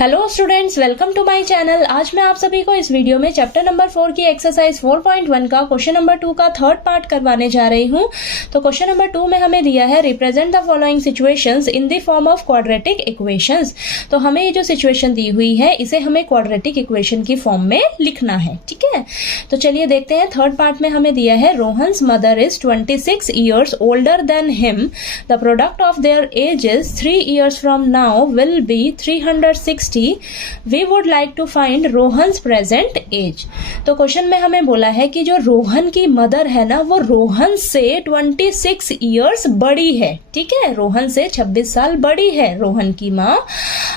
Hello students, welcome to my channel. आज मैं आप सभी को इस वीडियो में चैप्टर नंबर 4 की एक्सरसाइज 4.1 का क्वेश्चन नंबर 2 का थर्ड पार्ट करवाने जा रही हूं। तो क्वेश्चन नंबर 2 में हमें दिया है represent the following situations in the form of quadratic equations. तो हमें ये जो सिचुएशन दी हुई है इसे हमें क्वाड्रेटिक इक्वेशन की फॉर्म में लिखना है। ठीक है, तो चलिए देखते हैं। थर्ड पार्ट में हमें दिया है Rohan's mother is 26 years older than him. The product of their ages 3 years from now will be 360। We would like to find Rohan's present age. तो क्वेश्चन में हमें बोला है कि जो रोहन की मदर है ना वो रोहन से 26 ईयर्स बड़ी है। ठीक है, रोहन से 26 साल बड़ी है रोहन की माँ।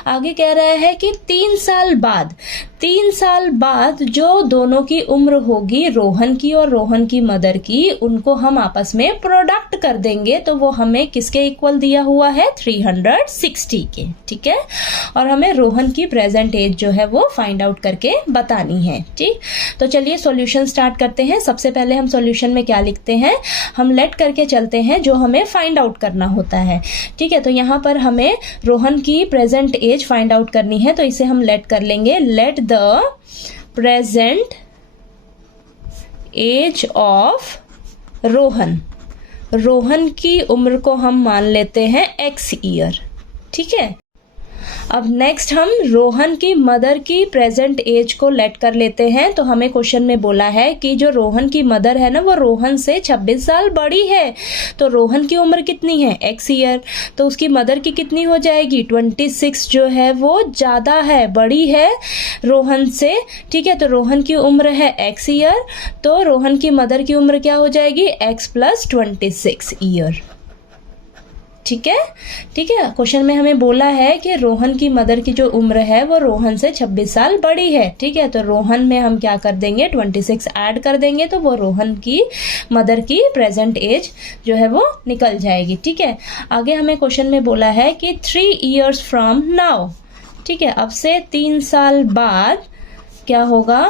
आगे कह रहा है कि 3 साल बाद जो दोनों की उम्र होगी रोहन की और रोहन की मदर की, उनको हम आपस में प्रोडक्ट कर देंगे। तो वो हमें किसके इक्वल दिया हुआ है? 360 के। ठीक है, और हमें रोहन की प्रेजेंट एज जो है वो फाइंड आउट करके बतानी है। ठीक, तो चलिए सॉल्यूशन स्टार्ट करते हैं। सबसे पहले हम सॉल्यूशन में क्या लिखते हैं? हम लेट करके चलते हैं जो हमें फाइंड आउट करना होता है। ठीक है, तो यहाँ पर हमें रोहन की प्रेजेंट एज फाइंड आउट करनी है, तो इसे हम लेट कर लेंगे। Let the present age of Rohan की उम्र को हम मान लेते हैं x ईयर। ठीक है, अब नेक्स्ट हम रोहन की मदर की प्रेजेंट एज को लेट कर लेते हैं। तो हमें क्वेश्चन में बोला है कि जो रोहन की मदर है ना वो रोहन से 26 साल बड़ी है। तो रोहन की उम्र कितनी है? x year. तो उसकी मदर की कितनी हो जाएगी? 26 जो है वो ज़्यादा है, बड़ी है रोहन से। ठीक है, तो रोहन की उम्र है x ईयर, तो रोहन की मदर की उम्र क्या हो जाएगी? x + 26 year. ठीक है, क्वेश्चन में हमें बोला है कि रोहन की मदर की जो उम्र है वो रोहन से 26 साल बड़ी है। ठीक है, तो रोहन में हम क्या कर देंगे? 26 ऐड कर देंगे, तो वो रोहन की मदर की प्रेजेंट एज जो है वो निकल जाएगी। ठीक है, आगे हमें क्वेश्चन में बोला है कि 3 ईयर्स फ्रॉम नाउ। ठीक है, अब से 3 साल बाद क्या होगा?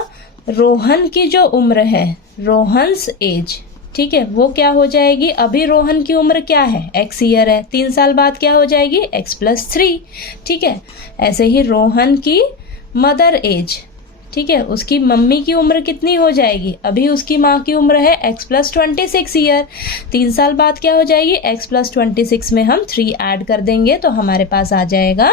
रोहन की जो उम्र है, रोहन्स एज, ठीक है, वो क्या हो जाएगी? अभी रोहन की उम्र क्या है? x ईयर है। 3 साल बाद क्या हो जाएगी? x + 3। ठीक है, ऐसे ही रोहन की मदर एज, ठीक है, उसकी मम्मी की उम्र कितनी हो जाएगी? अभी उसकी माँ की उम्र है x + 26 ईयर। 3 साल बाद क्या हो जाएगी? x + 26 में हम 3 ऐड कर देंगे, तो हमारे पास आ जाएगा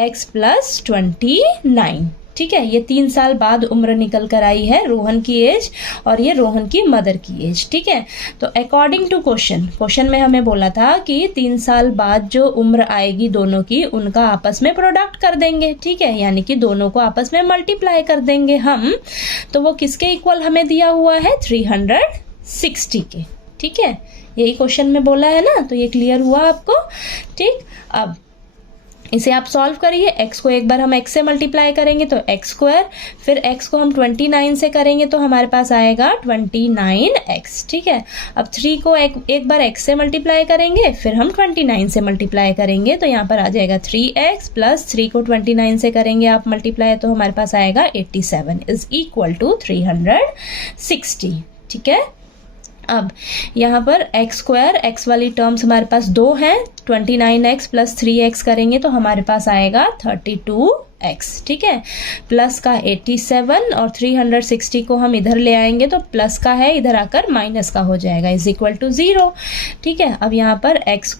x + 29। ठीक है, ये 3 साल बाद उम्र निकल कर आई है रोहन की एज, और ये रोहन की मदर की एज। ठीक है, तो अकॉर्डिंग टू क्वेश्चन में हमें बोला था कि 3 साल बाद जो उम्र आएगी दोनों की, उनका आपस में प्रोडक्ट कर देंगे। ठीक है, यानी कि दोनों को आपस में मल्टीप्लाई कर देंगे हम। तो वो किसके इक्वल हमें दिया हुआ है? 360 के। ठीक है, यही क्वेश्चन में बोला है ना, तो ये क्लियर हुआ आपको? ठीक, अब इसे आप सॉल्व करिए। x को एक बार हम x से मल्टीप्लाई करेंगे तो x², फिर x को हम 29 से करेंगे तो हमारे पास आएगा 29x। ठीक है, अब 3 को एक बार x से मल्टीप्लाई करेंगे, फिर हम 29 से मल्टीप्लाई करेंगे, तो यहाँ पर आ जाएगा 3x + 3 को 29 से करेंगे आप मल्टीप्लाई, तो हमारे पास आएगा 87 = 360। ठीक है, अब यहाँ पर x² x वाली टर्म्स हमारे पास 2 हैं। 29x + 3x करेंगे तो हमारे पास आएगा 32x। ठीक है, प्लस का 87 और 360 को हम इधर ले आएंगे तो प्लस का है, इधर आकर माइनस का हो जाएगा, = 0। ठीक है, अब यहाँ पर x²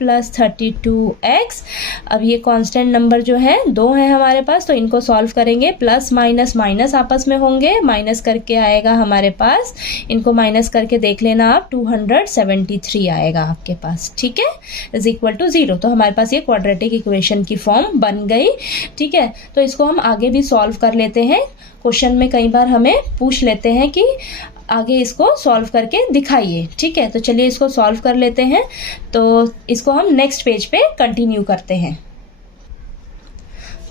+ 32x, अब ये कांस्टेंट नंबर जो है 2 है हमारे पास, तो इनको सॉल्व करेंगे। प्लस माइनस माइनस आपस में होंगे, माइनस करके आएगा हमारे पास, इनको माइनस करके देख लेना आप, 273 आएगा आपके पास। ठीक है, = 0। तो हमारे पास ये क्वाड्रेटिक इक्वेशन की फॉर्म बन गई। ठीक है, तो इसको हम आगे भी सॉल्व कर लेते हैं। क्वेश्चन में कई बार हमें पूछ लेते हैं कि आगे इसको सॉल्व करके दिखाइए। ठीक है, तो चलिए इसको सॉल्व कर लेते हैं। तो इसको हम नेक्स्ट पेज पे कंटिन्यू करते हैं।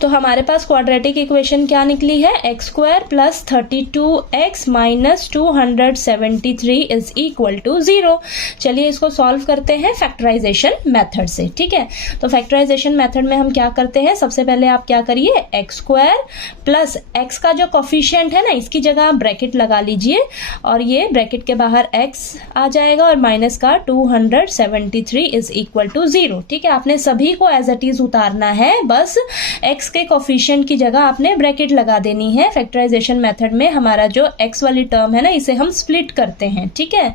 तो हमारे पास क्वाड्रेटिक इक्वेशन क्या निकली है? x² + 32x - 273 = 0। चलिए इसको सॉल्व करते हैं फैक्टराइजेशन मेथड से। ठीक है, तो फैक्टराइजेशन मेथड में हम क्या करते हैं? सबसे पहले आप क्या करिए, x² + x का जो कोफिशिएंट है ना, इसकी जगह आप ब्रैकेट लगा लीजिए, और ये ब्रैकेट के बाहर x आ जाएगा, और माइनस का 273 = 0। ठीक है, आपने सभी को एज इट इज उतारना है, बस x के कोफिशिएंट की जगह आपने ब्रैकेट लगा देनी है। फैक्टराइजेशन मेथड में हमारा जो x वाली टर्म है ना, इसे हम स्प्लिट करते हैं, ठीक है।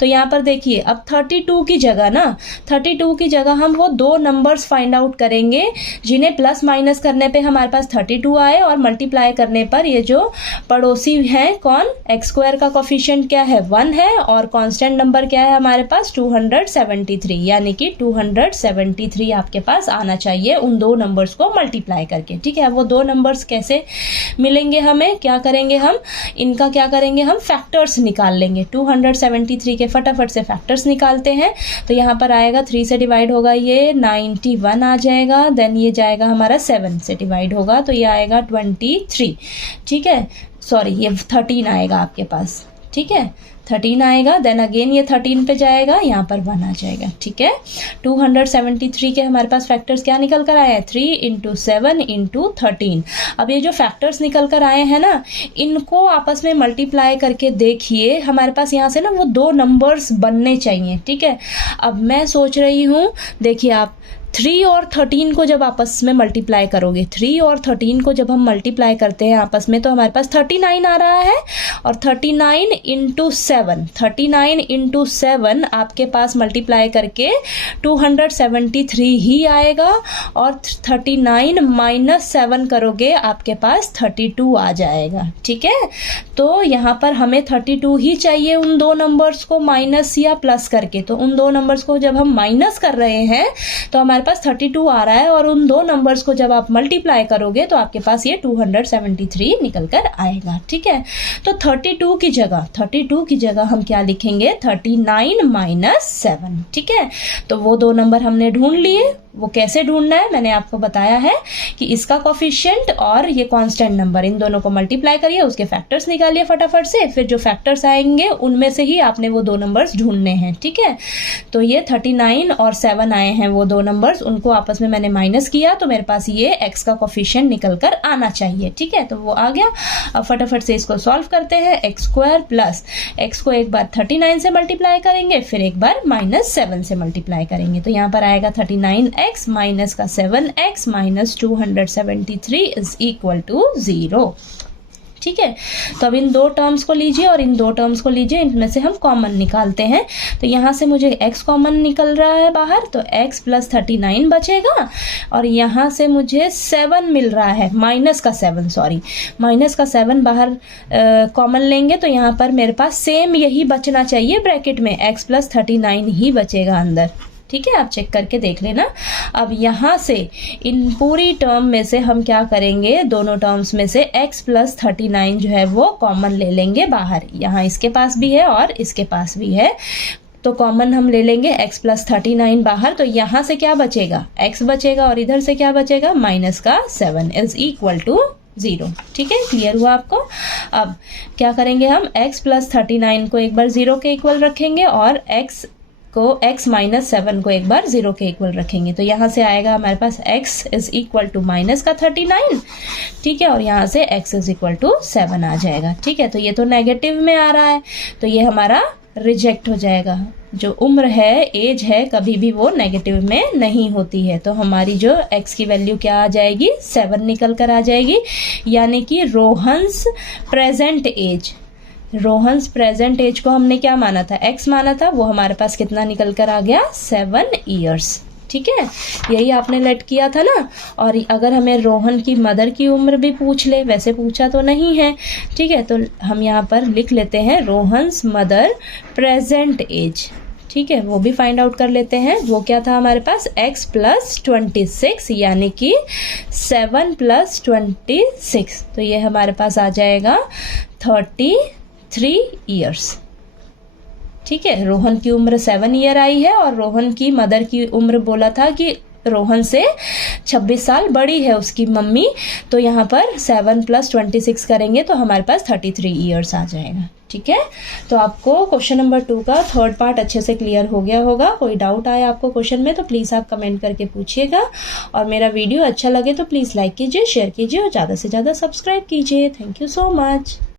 तो यहाँ पर देखिए, अब 32 की जगह ना, 32 की जगह हम वो दो नंबर्स फाइंड आउट करेंगे जिन्हें प्लस माइनस करने पे हमारे पास 32 आए और मल्टीप्लाई करने पर ये जो पड़ोसी हैं कौन, x स्क्वायर का कोफिशिएंट क्या है, 1 है, और कांस्टेंट नंबर क्या है हमारे पास 273, यानी कि 273 आपके पास आना चाहिए उन दो नंबर्स को मल्टीप्लाई करके, ठीक है। वो दो नंबर्स कैसे मिलेंगे हमें, क्या करेंगे हम, इनका क्या करेंगे हम, फैक्टर्स निकाल लेंगे। 273 के फटाफट से फैक्टर्स निकालते हैं। तो यहाँ पर आएगा 3 से डिवाइड होगा ये 91 आ जाएगा, देन ये जाएगा हमारा 7 से डिवाइड होगा तो ये आएगा 23, ठीक है, सॉरी ये 13 आएगा आपके पास, ठीक है, 13 आएगा, देन अगेन ये 13 पे जाएगा, यहाँ पर 1 आ जाएगा, ठीक है। 273 के हमारे पास फैक्टर्स क्या निकल कर आए हैं, 3 × 7 × 13। अब ये जो फैक्टर्स निकल कर आए हैं ना, इनको आपस में मल्टीप्लाई करके देखिए, हमारे पास यहाँ से ना वो दो नंबर्स बनने चाहिए, ठीक है। अब मैं सोच रही हूँ, देखिए आप 3 और 13 को जब आपस में मल्टीप्लाई करोगे, 3 और 13 को जब हम मल्टीप्लाई करते हैं आपस में, तो हमारे पास 39 आ रहा है, और 39 × 7, 39 × 7 आपके पास मल्टीप्लाई करके 273 ही आएगा, और 39 - 7 करोगे आपके पास 32 आ जाएगा, ठीक है। तो यहाँ पर हमें 32 ही चाहिए उन दो नंबर्स को माइनस या प्लस करके। तो उन दो नंबर्स को जब हम माइनस कर रहे हैं तो हमारे पास 32 आ रहा है, और उन दो नंबर्स को जब आप मल्टीप्लाई करोगे तो आपके पास ये 273 निकल कर आएगा, ठीक है। तो 32 की जगह हम क्या लिखेंगे, 39 - 7, ठीक है। तो वो दो नंबर हमने ढूंढ लिए। वो कैसे ढूंढना है मैंने आपको बताया है कि इसका कोफिशिएंट और ये कांस्टेंट नंबर, इन दोनों को मल्टीप्लाई करिए, उसके फैक्टर्स निकालिए फटाफट से, फिर जो फैक्टर्स आएंगे उनमें से ही आपने वो दो नंबर्स ढूंढने हैं, ठीक है। तो ये 39 और 7 आए हैं वो दो नंबर्स, उनको आपस में मैंने माइनस किया तो मेरे पास ये x का कोफिशिएंट निकल कर आना चाहिए, ठीक है। तो वो आ गया। अब फटाफट से इसको सॉल्व करते हैं। x² प्लस x को एक बार 39 से मल्टीप्लाई करेंगे, फिर एक बार -7 से मल्टीप्लाई करेंगे, तो यहाँ पर आएगा 39x माइनस का 7x minus 273 is equal to 0, ठीक है। तो अब इन दो टर्म्स को लीजिए और इन दो टर्म्स को लीजिए, इनमें से हम कॉमन निकालते हैं। तो यहाँ से मुझे x कॉमन निकल रहा है बाहर, तो x प्लस 39 बचेगा, और यहाँ से मुझे 7 मिल रहा है, माइनस का 7 बाहर कॉमन लेंगे तो यहाँ पर मेरे पास सेम यही बचना चाहिए ब्रैकेट में, x प्लस 39 ही बचेगा अंदर, ठीक है। आप चेक करके देख लेना। अब यहाँ से इन पूरी टर्म में से हम क्या करेंगे, दोनों टर्म्स में से x प्लस 39 जो है वो कॉमन ले लेंगे बाहर। यहाँ इसके पास भी है और इसके पास भी है, तो कॉमन हम ले लेंगे x प्लस 39 बाहर। तो यहाँ से क्या बचेगा, x बचेगा, और इधर से क्या बचेगा, माइनस का 7 इज इक्वल टू 0, ठीक है। क्लियर हुआ आपको। अब क्या करेंगे हम, x प्लस 39 को एक बार 0 के इक्वल रखेंगे और x माइनस 7 को एक बार 0 के इक्वल रखेंगे। तो यहाँ से आएगा हमारे पास x is equal to minus का 39, ठीक है, और यहाँ से x इज इक्वल टू 7 आ जाएगा, ठीक है। तो ये तो नेगेटिव में आ रहा है, तो ये हमारा रिजेक्ट हो जाएगा। जो उम्र है, एज है, कभी भी वो नेगेटिव में नहीं होती है। तो हमारी जो x की वैल्यू क्या आ जाएगी, 7 निकल कर आ जाएगी, यानी कि रोहन्स प्रेजेंट एज को हमने क्या माना था, x माना था, वो हमारे पास कितना निकल कर आ गया, 7 ईयर्स, ठीक है। यही आपने लेट किया था ना। और अगर हमें रोहन की मदर की उम्र भी पूछ ले, वैसे पूछा तो नहीं है, ठीक है, तो हम यहाँ पर लिख लेते हैं रोहन्स मदर प्रेजेंट एज, ठीक है, वो भी फाइंड आउट कर लेते हैं। वो क्या था हमारे पास, x प्लस 26, यानी कि 7 प्लस 26, तो ये हमारे पास आ जाएगा 33 ईयर्स, ठीक है। रोहन की उम्र 7 ईयर आई है, और रोहन की मदर की उम्र बोला था कि रोहन से 26 साल बड़ी है उसकी मम्मी, तो यहाँ पर 7 प्लस 26 करेंगे तो हमारे पास 33 ईयर्स आ जाएगा, ठीक है। तो आपको क्वेश्चन नंबर 2 का थर्ड पार्ट अच्छे से क्लियर हो गया होगा। कोई डाउट आया आपको क्वेश्चन में तो प्लीज़ आप कमेंट करके पूछिएगा, और मेरा वीडियो अच्छा लगे तो प्लीज़ लाइक कीजिए, शेयर कीजिए और ज़्यादा से ज़्यादा सब्सक्राइब कीजिए। Thank you so much.